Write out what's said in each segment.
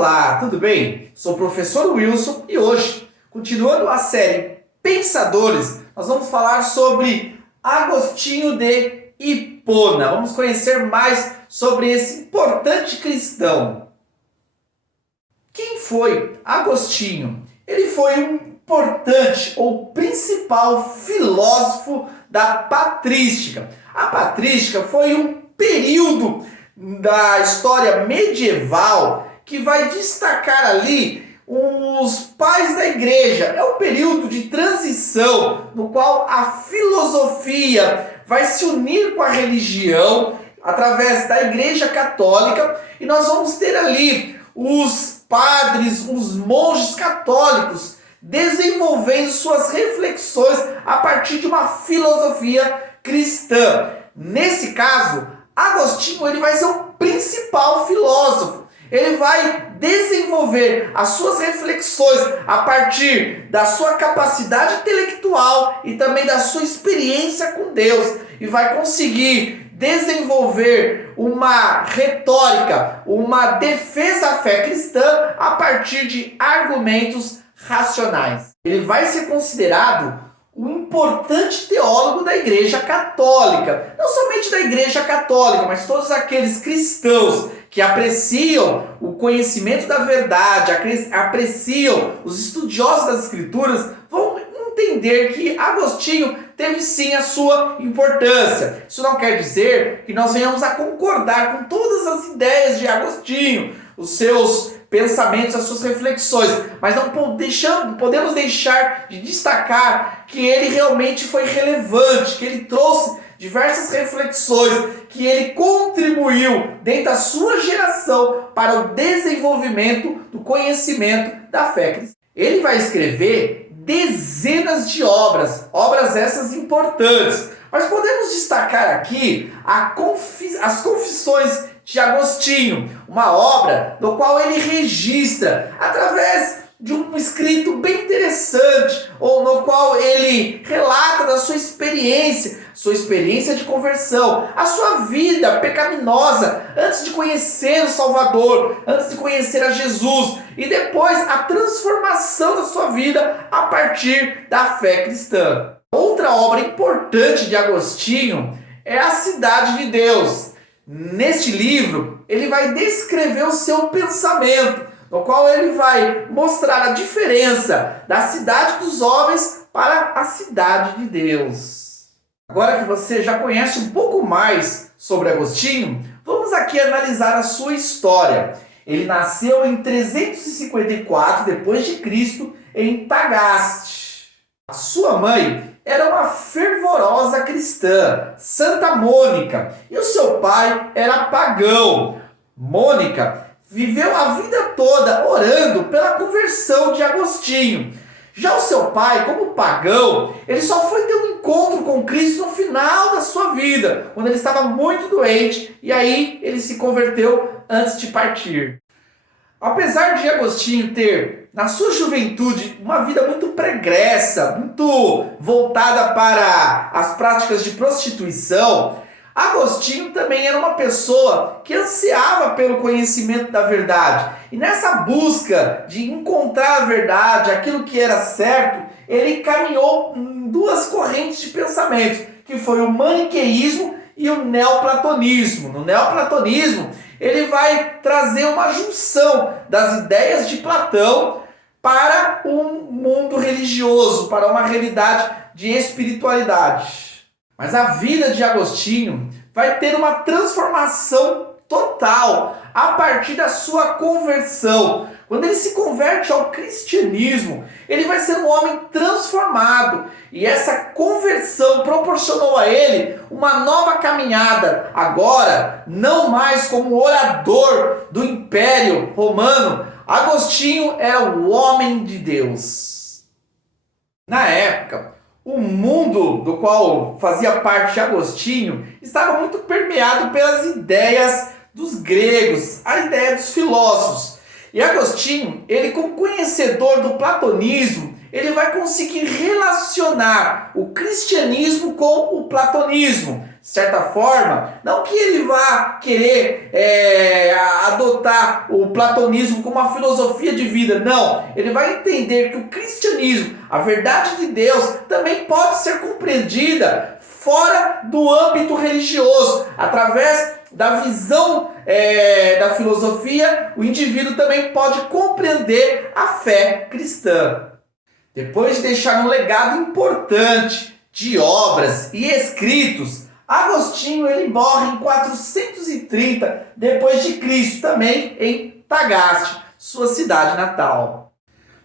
Olá, tudo bem? Sou o professor Wilson e hoje, continuando a série Pensadores, nós vamos falar sobre Agostinho de Hipona. Vamos conhecer mais sobre esse importante cristão. Quem foi Agostinho? Ele foi um importante ou principal filósofo da patrística. A patrística foi um período da história medieval que vai destacar ali os pais da igreja. É um período de transição no qual a filosofia vai se unir com a religião através da igreja católica e nós vamos ter ali os padres, os monges católicos desenvolvendo suas reflexões a partir de uma filosofia cristã. Nesse caso, Agostinho ele vai ser o principal filósofo. Ele vai desenvolver as suas reflexões a partir da sua capacidade intelectual e também da sua experiência com Deus. E vai conseguir desenvolver uma retórica, uma defesa à fé cristã a partir de argumentos racionais. Ele vai ser considerado um importante teólogo da Igreja Católica. Não somente da Igreja Católica, mas todos aqueles cristãos que apreciam o conhecimento da verdade, apreciam os estudiosos das Escrituras, vão entender que Agostinho teve sim a sua importância. Isso não quer dizer que nós venhamos a concordar com todas as ideias de Agostinho, os seus pensamentos, as suas reflexões, mas não podemos deixar de destacar que ele realmente foi relevante, que ele trouxe diversas reflexões, que ele contribuiu dentro da sua geração para o desenvolvimento do conhecimento da fé cristã. Ele vai escrever dezenas de obras essas importantes, mas podemos destacar aqui as Confissões de Agostinho, uma obra no qual ele registra, através de um escrito bem interessante, ou no qual ele relata da sua experiência de conversão, a sua vida pecaminosa, antes de conhecer o Salvador, antes de conhecer a Jesus, e depois a transformação da sua vida a partir da fé cristã. Outra obra importante de Agostinho é A Cidade de Deus. Neste livro, ele vai descrever o seu pensamento, no qual ele vai mostrar a diferença da cidade dos homens para a cidade de Deus. Agora que você já conhece um pouco mais sobre Agostinho, vamos aqui analisar a sua história. Ele nasceu em 354 d.C. em Tagaste. A sua mãe era uma fervorosa cristã, Santa Mônica, e o seu pai era pagão. Mônica viveu a vida toda orando pela conversão de Agostinho. Já o seu pai, como pagão, ele só foi ter um encontro com Cristo no final da sua vida, quando ele estava muito doente, e aí ele se converteu antes de partir. Apesar de Agostinho ter, na sua juventude, uma vida muito pregressa, muito voltada para as práticas de prostituição, Agostinho também era uma pessoa que ansiava pelo conhecimento da verdade. E nessa busca de encontrar a verdade, aquilo que era certo, ele caminhou em duas correntes de pensamento, que foi o maniqueísmo e o neoplatonismo. No neoplatonismo, ele vai trazer uma junção das ideias de Platão para um mundo religioso, para uma realidade de espiritualidade. Mas a vida de Agostinho vai ter uma transformação total a partir da sua conversão. Quando ele se converte ao cristianismo, ele vai ser um homem transformado. E essa conversão proporcionou a ele uma nova caminhada. Agora, não mais como orador do Império Romano, Agostinho era o homem de Deus. Na época, o mundo do qual fazia parte Agostinho estava muito permeado pelas ideias dos gregos, a ideia dos filósofos. E Agostinho, ele como conhecedor do platonismo, ele vai conseguir relacionar o cristianismo com o platonismo, de certa forma, não que ele vá querer adotar o platonismo como uma filosofia de vida, não. Ele vai entender que o cristianismo, a verdade de Deus, também pode ser compreendida fora do âmbito religioso, através da visão da filosofia. O indivíduo também pode compreender a fé cristã. Depois de deixar um legado importante de obras e escritos, Agostinho ele morre em 430 depois de Cristo, também em Tagaste, sua cidade natal.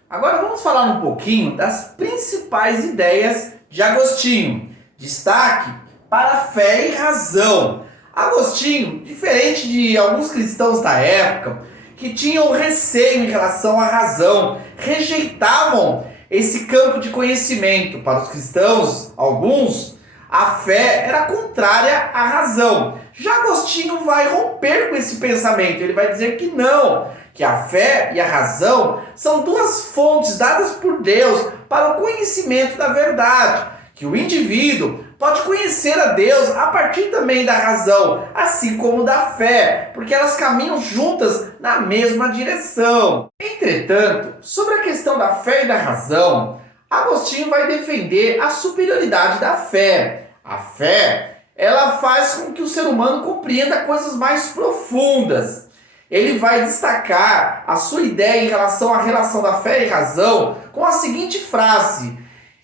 Agora vamos falar um pouquinho das principais ideias de Agostinho. Destaque para a fé e razão. Agostinho, diferente de alguns cristãos da época, que tinham receio em relação à razão, rejeitavam esse campo de conhecimento. Para os cristãos, alguns, a fé era contrária à razão. Já Agostinho vai romper com esse pensamento. Ele vai dizer que não, que a fé e a razão são duas fontes dadas por Deus para o conhecimento da verdade, que o indivíduo pode conhecer a Deus a partir também da razão, assim como da fé, porque elas caminham juntas na mesma direção. Entretanto, sobre a questão da fé e da razão, Agostinho vai defender a superioridade da fé. A fé, ela faz com que o ser humano compreenda coisas mais profundas. Ele vai destacar a sua ideia em relação à relação da fé e razão com a seguinte frase: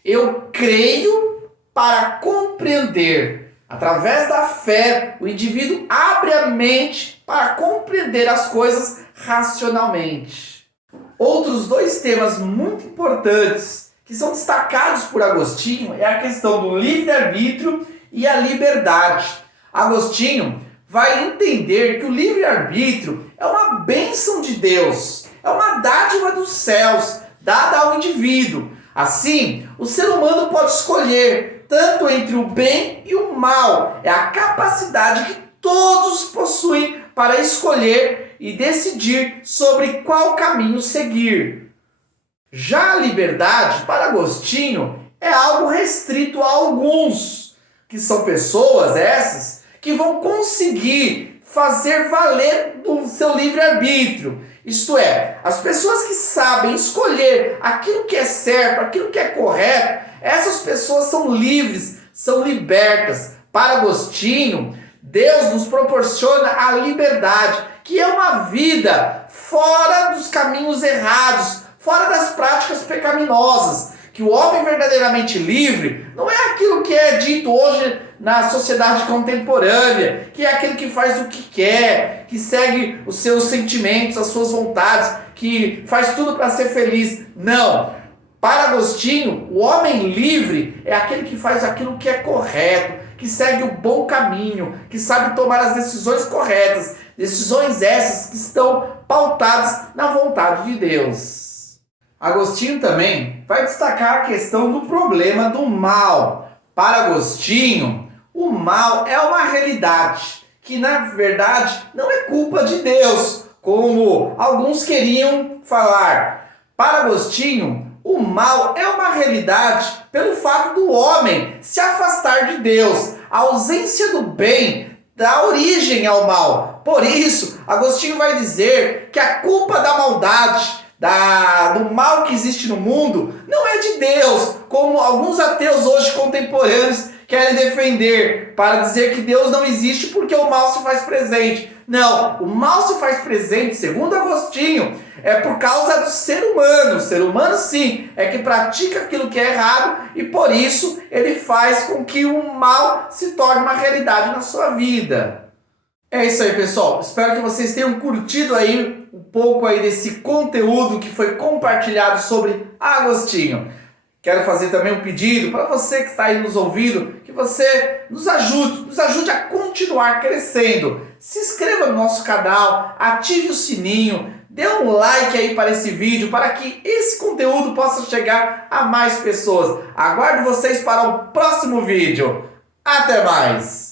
eu creio para compreender. Através da fé, o indivíduo abre a mente para compreender as coisas racionalmente. Outros dois temas muito importantes que são destacados por Agostinho é a questão do livre-arbítrio e a liberdade. Agostinho vai entender que o livre-arbítrio é uma bênção de Deus, é uma dádiva dos céus dada ao indivíduo. Assim, o ser humano pode escolher tanto entre o bem e o mal. É a capacidade que todos possuem para escolher e decidir sobre qual caminho seguir. Já a liberdade, para Agostinho, é algo restrito a alguns, que são pessoas essas que vão conseguir fazer valer o seu livre-arbítrio. Isto é, as pessoas que sabem escolher aquilo que é certo, aquilo que é correto, essas pessoas são livres, são libertas. Para Agostinho, Deus nos proporciona a liberdade, que é uma vida fora dos caminhos errados, fora das práticas pecaminosas. Que o homem verdadeiramente livre não é aquilo que é dito hoje na sociedade contemporânea, que é aquele que faz o que quer, que segue os seus sentimentos, as suas vontades, que faz tudo para ser feliz. Não. Para Agostinho, o homem livre é aquele que faz aquilo que é correto, que segue o bom caminho, que sabe tomar as decisões corretas, decisões essas que estão pautadas na vontade de Deus. Agostinho também vai destacar a questão do problema do mal. Para Agostinho, o mal é uma realidade que, na verdade, não é culpa de Deus, como alguns queriam falar. Para Agostinho, o mal é uma realidade pelo fato do homem se afastar de Deus. A ausência do bem dá origem ao mal. Por isso, Agostinho vai dizer que a culpa da maldade, do mal que existe no mundo, não é de Deus, como alguns ateus hoje contemporâneos querem defender, para dizer que Deus não existe porque o mal se faz presente. Não, o mal se faz presente, segundo Agostinho, é por causa do ser humano. O ser humano, sim, é que pratica aquilo que é errado e por isso ele faz com que o mal se torne uma realidade na sua vida. É isso aí, pessoal. Espero que vocês tenham curtido aí um pouco aí desse conteúdo que foi compartilhado sobre Agostinho. Quero fazer também um pedido para você que está aí nos ouvindo, que você nos ajude a continuar crescendo. Se inscreva no nosso canal, ative o sininho, dê um like aí para esse vídeo, para que esse conteúdo possa chegar a mais pessoas. Aguardo vocês para o próximo vídeo. Até mais!